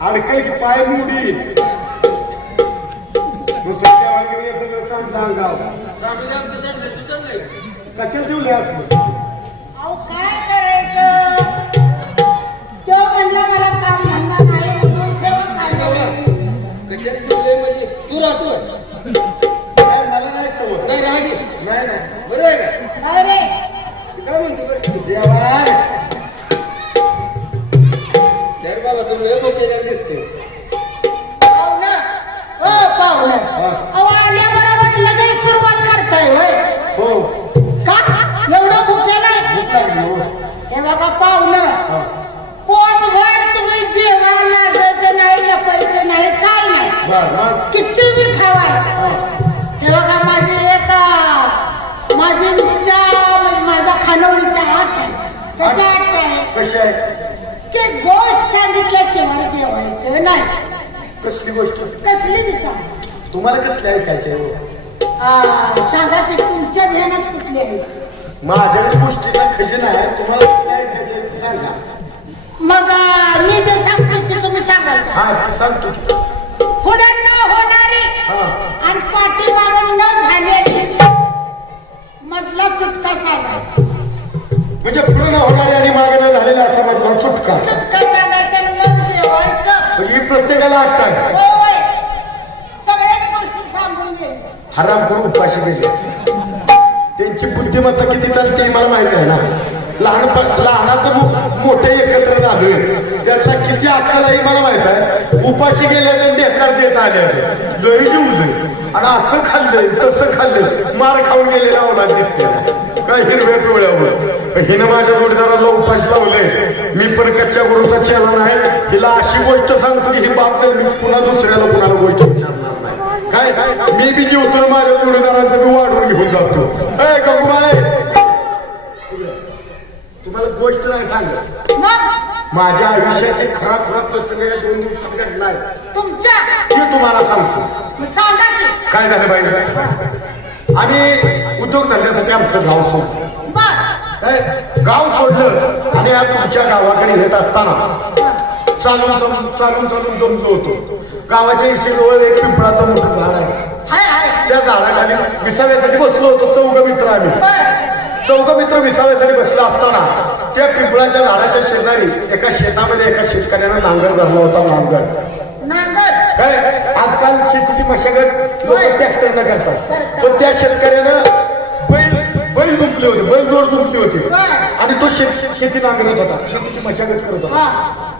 अडकल की पाय मुडी. दुसऱ्या वांगे सगळं सांग अंगाव कशाला ठेवले असं? अहो काय करायचं? तो म्हणला मला काम धंदा नाही म्हणून ठेवून म्हणजे तू राहतो काय मला नाही सवय नाही रागे नाही नाही. बरोबर आहे. का नाही रे काय म्हणते? बरं बाबा तुम्ही लय मोठे दिसते पाहुणं ओ पाहुणं. अहो आल्याबरोबर लगेच सुरुवात करताय होय हो का एवढं भुके नाही भूक लागली हो हे बघा पाहुणं. हा. पोटभर तुम्ही जेवायला लागायचं नाही लपायचं नाही काय नाही बर बर किती बी खावा हे बघा माझी एक माझी इच्छा म्हणजे माझा खानवडीचा हात आहे. त्याचा हात आहे. कशी आहे की गोष्ट जेवायचं नाही कसली गोष्ट? कसली दिसा तुम्हाला कसली ऐकायची आहे हो? सांगा की तुमच्या ध्यानात कुठली आहे? माझ्याकडे गोष्टीचा खजिना आहे. तुम्हाला ऐकायची आहे ते सांगा. मग अं, मी जे सांगते ते तुम्ही सांगाल का? हा ते सांगतो. की. पुढे न होणारी हा. आणि पाठीमागून न झालेली मधला चुटका सांगायचा म्हणजे पुढे न होणारे आणि मागे न झालेला असा मधला चुटका. चुटका सांगायचा ही प्रत्येकाला सांगून घ्यायच्या. हराम करून उपाशी गेले. त्यांची बुद्धिमत्ता किती चालते मला माहिती आहे ना. लहान लहानाचं मो- मोठे एकत्र झाले. त्यांना किती अक्कल आहे मला माहीत आहे. उपाशी गेले तर बेकार देत आले लय जेवले आणि असं खाल्लंय तसं खाल्लंय. मार खाऊन गेलेला औलाद दिसते. काय हिरव्या पिवळ्यावर हिनं माझ्या जोडीदाराला उपाशी लावले. मी पण कच्च्या गुरुचा चेला नाही. हिला अशी गोष्ट सांगतो की ही बाप जर मी पुन्हा दुसऱ्याला कुणाला गोष्ट विचारणार नाही. काय? मी बी जेवतो माझ्या जोडीदारांचं मी वाढवून घेऊन जातो. ए गंगूबाई! तुम्हाला गोष्ट नाही सांगत. मग? माझ्या आयुष्याचे खरा खरा प्रसंग या दोन दिवसात घडलाय. तुमच्या? तुम्हाला सांगतो. सांगा काय झालं बाई? आम्ही उद्योगधंद्यासाठी आमचं गाव सोडलं काय गाव सोडलं आणि आज तुमच्या गावाकडे येत असताना चालून चालून चालून चालून जमलो होतो. गावाच्या शिरोवर एक पिंपळाचं मोठं झाड आहे. हाय हाय. त्या झाडाखाली विसाव्यासाठी बसलो होतो चौघ मित्र आम्ही. चौघ मित्र विसाव्यासाठी बसला असताना त्या पिंपळाच्या झाडाच्या शेजारी एका शेतामध्ये एका शेतकऱ्यानं नांगर धरला होता नांगर. नांगर. काय आजकाल शेतीची मशागत लोक ट्रॅक्टरनं करतात. पण त्या शेतकऱ्यानं बैल बैल दुंपले होते बैल जोड दुंपली होती. आणि तो शेत शेती नांगरत होता शेतीची मशागत करत होता.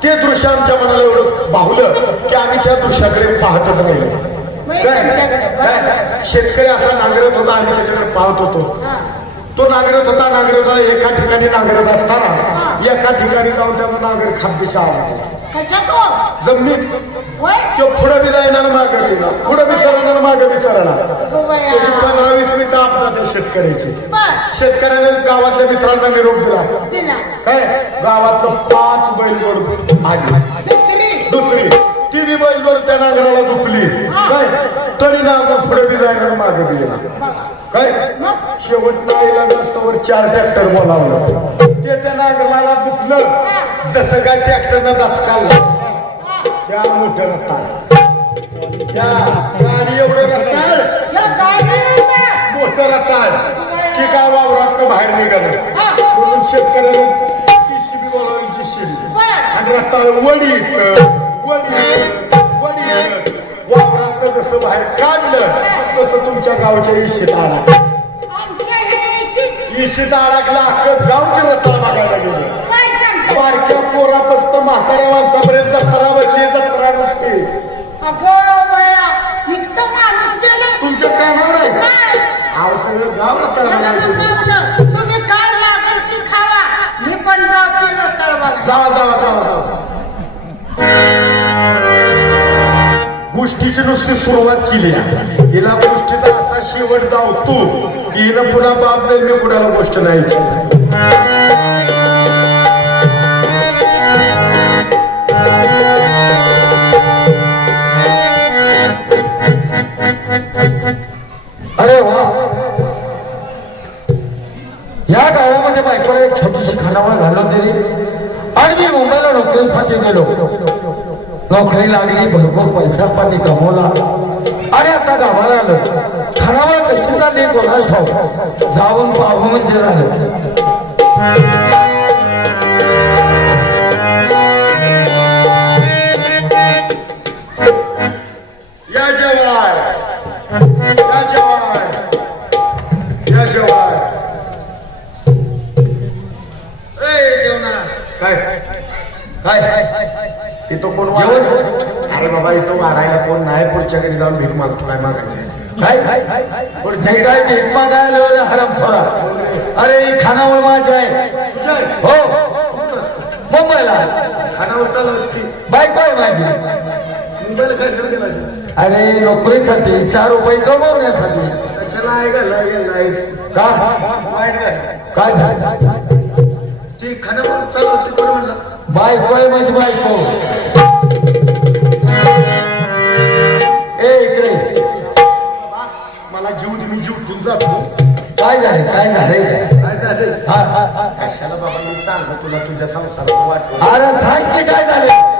ते दृश्य आमच्या मनाला एवढं भावलं की आम्ही त्या दृश्याकडे पाहतच राहिलो? शेतकरी असा नांगरत होता आम्ही त्याच्याकडे पाहत होतो. तो नांगरत होता नांगरत होता एका ठिकाणी नांगरत असताना एका ठिकाणी जाऊन त्याचा नांगर खाद्यशा आला जमिनीत. तो पुढं बी जाईना मागं बी पुढं बी सरणार मागं बी सरणार. त्याची पंधरा वीस मिनिटं अपघात शेतकऱ्याची. शेतकऱ्याने गावातल्या मित्रांना निरोप दिला. काय? गावातलं पाच बैलजोड आली दुसरी. दुसरी. ती बी बैलजोड त्या नांगराला झोपली काय? तरी नांगर पुढे बी जायना मागे बी येणार. काय? शेवट नाईला रस्त्यावर चार ट्रॅक्टर बोलावलं. ते त्या नांगराला झुकलं जसं काय ट्रॅक्टरनं दचकावलं. त्या मोठ्या रत्ताळ त्या गाडी एवढं गाडीवर मोठं रत्ताळ की काय वावरात बाहेर निघालं. म्हणून शेतकऱ्यानं जीसीबी बोलावली जीसीबी. आणि रत्ताळ वडी वडी वावरात जसं बाहेर काढलं तसं तुमच्या गावच्या हे इशीत अडकला. अख्खं गावचे रत्ताळ बघायला गेले. बारक्या पोरापासून म्हाताऱ्या माणसापर्यंत जत्रा बदली जत्रा नसते. तुमच्या कानावर आहे नाही. आव सगळं गाव बघायला तुम्ही काय लागेल ती खावा. मी पण जाते रताळ बघा जावा जावा जावा जावा गोष्टीची नुसती सुरुवात केली. हिला गोष्टीचा असा शेवट तू. की हिनं पुन्हा बाप जाईल मी कुणाला गोष्ट नाही अरे वा. या गावामध्ये बायकोला एक छोटीशी खानावळ घालून दिली. आणि मी मुंबईला नोकरीसाठी गेलो. नोकरी लागली भरपूर पैसा पाणी कमवला. आणि आता गावाला आलो कशी कोणास ठाऊ जाऊन पाहू म्हणजे झालं. करत गेला अरे नोकरीसाठी चार रुपये कमवण्यासाठी. कशाला आहे का? लय नाहीस का? वाईट आहे. काय झालं? ती कोण म्हणलं. बायको आहे माझी बायको. ए इकडे. मला जीव मी जीव ठेवून जातो. काय झाले? काय झालंय काय झालं? हा, हा, हा. कशाला बाबा मी सांगतो तुला? तुझ्या संसारात वाटतो अरे सांग की काय झाले? कशाला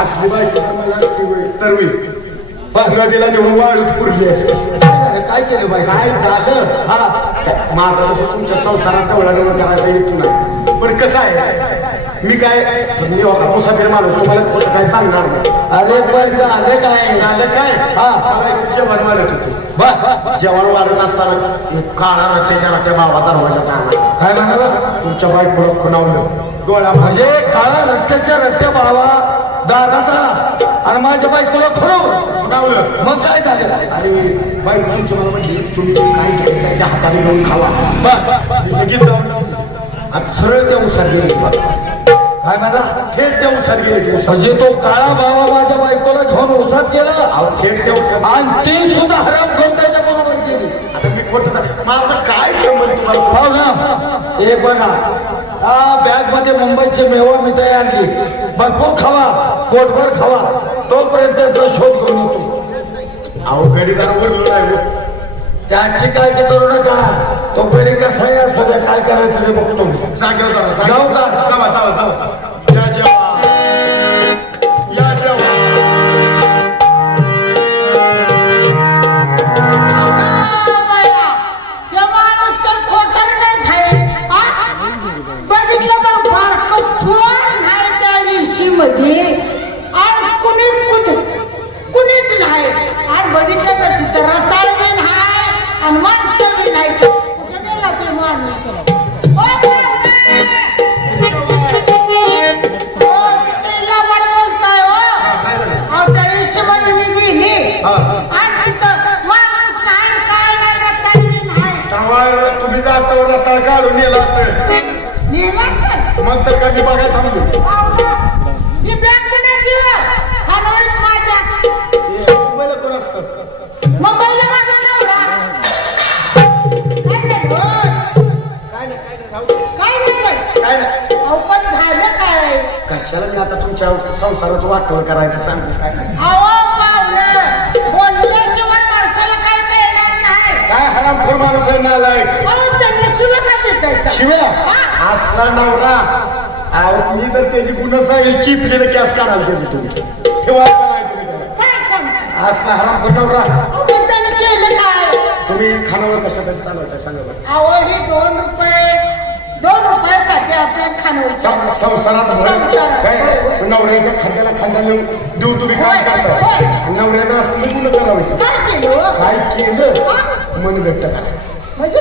असली बायको तुम्हाला असती होय, तर होईल बरं. नदीला नेऊन वाळूच पुरली असते काय केलं बाई? काय झालं? हा. माझं तसं तुमच्या संसारात डवळा करायचं येत नाही. पण कसं आहे? मी काय मी होता मुसाफिर माणूस तुम्हाला खोटं काय सांगणार नाही. अरे पण झालं काय? झालं काय? हा. मला जेवण वाढत होते. जेवण वाढत असताना काळा रट्ट्याच्या रट्ट्या बाबा दरवाजात आला. काय म्हणाला? तुमच्या बायकोला खुणावलं. डोळा म्हणजे काळा रट्ट्याच्या रट्ट्या बाबा दारात आला आणि माझ्या बायकोला खुणवलं खुणावलं मग काय झालं? आणि बायको तुमची मला म्हणजे तुम्ही काय करायचं त्या हाताने घेऊन खावा. लगेच जाऊन आता सरळ त्या उसात गेले. काय म्हणा थेट त्या उसात गेले. म्हणजे तो काळा बाबा माझ्या बायकोला घेऊन उसात गेला. अहो थेट त्या उसात आणि ती सुद्धा हराम करून त्याच्या बरोबर गेली. आता मी खोटं माझा काय संबंध तुम्हाला? पाहू ना. हे बघा. बॅगमध्ये मुंबईची मेवा मिठाई आणली भरपूर खावा पोटभर खावा तोपर्यंत तो शोध वरलो नाही हो. त्याची काळजी करू नका तो पेढी कसा काय करायचं ते बघतो. जाऊ का? मध्ये आणि कुणी कुठ? कुणीच नाही. आज बघितलं तर तिथं पण. काय नाही. अहो, पण झालं काय? कशाला मी आता तुमच्या संसाराचं वाटोळ करायचं सांगतो काय नाही. काय माणूस आहे नालायक अहो त्यांना शिव का देतायचा शिव्या. असला नवरा. अहो मी तर त्याची गुन्हा सांगेल चिपलेलं कॅस काढायला गेली तुम्ही ठेवा असला हरामखोर नवरा. तुम्ही खानावर कशासाठी चालवताय सांगा बरं. अहो ही दोन रुपये दोन रुपयासाठी आपण खानवळी संसारात. काय? नवऱ्याच्या खांद्याला खांदा देऊन देऊन तुम्ही काय होय. नवऱ्यानं असं मी गुन्हा करावायचं काय केलं? मन घट्ट करा. म्हणजे?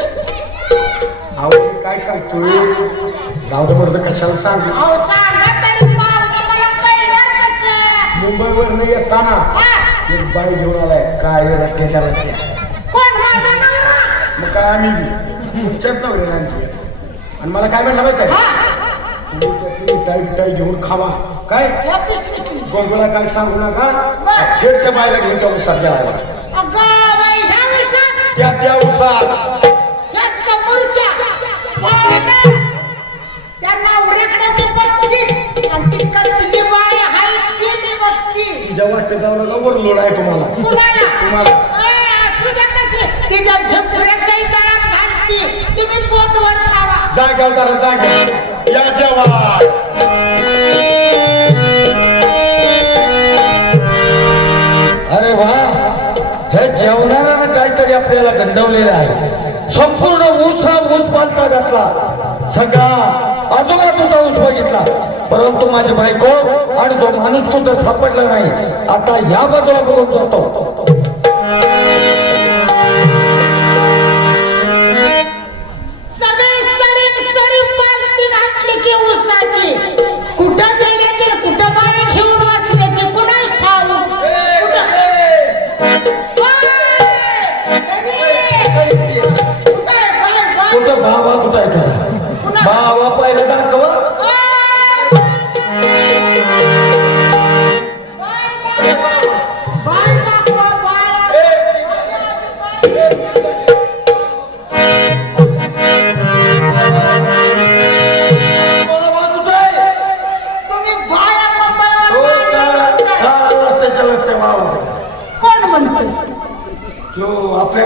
अहो काय जाऊ दे बरं कशाला सांग? मुंबईवर येताना? एक बाई घेऊन आलाय काय रट्ट्याच्या रट्ट्या. मग काय आम्ही. तुमच्याच नवऱ्याला आणली आणि मला काय म्हणलं माहिती. आहे? टाईट टाईट घेऊन खावा. काय. गोंगला काय सांगू नका. थेट त्या बायला घेऊन बाई, ह्या विषयात त्या त्या उसात. तिच्या आहे तुम्हाला. तुम्हाला. दरात घालती. तुम्ही खावा. जरा जाग्या या अरे वा. हे जेवणाऱ्यानं काहीतरी आपल्याला गंडवलेलं आहे. संपूर्ण ऊस हा ऊस पालता घातला. सगळा आजूबाजूचा ऊस बघितला. परंतु माझी बायको आणि तो माणूस कुठं सापडला नाही. आता या बाजूला बघून जातो.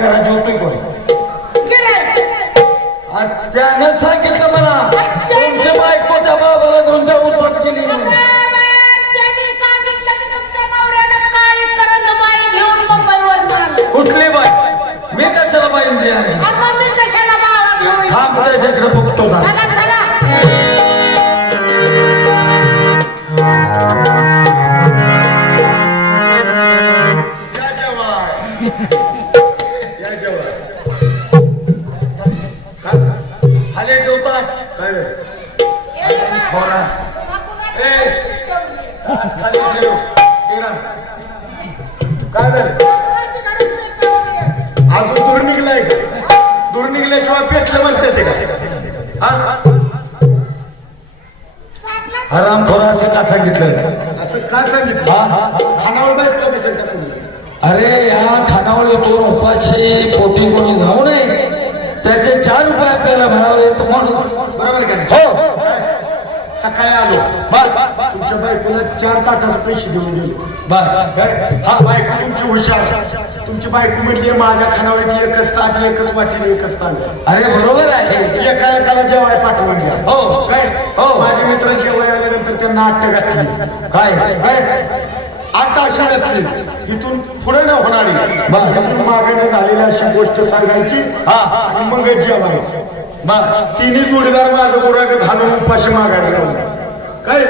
घरात जेवतोय कोण त्यानं सांगितलं मला तुमच्या बायको त्या बाबाला घेऊन जाऊ केली म्हणून. त्यांनी सांगितलं की तुमच्या नवऱ्यानं काळी करंज बाई घेऊन मुंबईवर आलं. कुठली बाई मी कशाला बाई देणार आणि मग मी कशाला बाळा घेऊन येऊ? थांब त्याच्याकडे बघतो काय रे. काय झालं अजून दूर निघलाय का दूर निघल्याशिवाय पेटलं म्हणते ते का हा? आराम खोरा असं का सांगितलं असं का सांगितलं हा? खानावर बायको कशाला टाकून दिली? अरे या खानावळ येतो उपाशी पोटी कोणी जाऊ नये त्याचे चार रुपये आपल्याला तर म्हणून? हो. सकाळी आलो. बर. तुमच्या बायकोला चार ताटाला पैसे देऊन गेलो. बर. हा बायको तुमची हुशार. तुमची बायको म्हटली माझ्या खानावळीत एकच ताट एकच वाटी एकच ताट. अरे बरोबर आहे. एका एकाला जेवाय पाठवून द्या. हो. काय? हो. माझे मित्र जेवाय आल्यानंतर त्यांना आट्य घातली. काय? काय? आठ आषाढातली इथून पुढे न होणारी. बरं. इथून मागे झालेली अशी गोष्ट सांगायची. हा. मग जेवायची. तिन्ही जोडीदार माझं गोराक घालून उपाशी मागायला लावलं काय?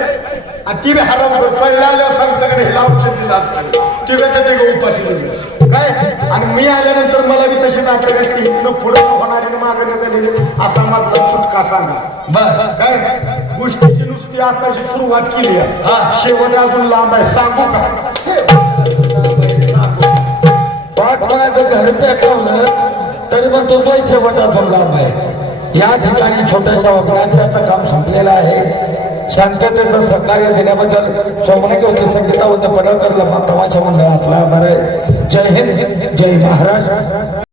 आणि ती बी हराम कर पहिला आल्यावर सांगता का हे औषध दिलं असतं. तिघाच्या तिघ उपाशी दिलं काय? आणि मी आल्यानंतर मला बी तशी नाटक घातली इथनं पुढे होणारी आणि मागं न झालेली असा मधला सुटका सांगा. बर काय? गोष्टीची नुसती आताची सुरुवात केली आहे. शेवट अजून लांब आहे. सांगू का? पाच मनाचं घर पेटवलं तरी पण तो तो शेवटातून लांब आहे. या ठिकाणी छोट्याशा वगैरे त्याचं काम संपलेलं आहे. शांततेचं सहकार्य देण्याबद्दल सौभाग्य होते संगीता उद्या पडळकरला तमाशा मंडळ आपला बरं आहे. जय हिंद जय महाराष्ट्र.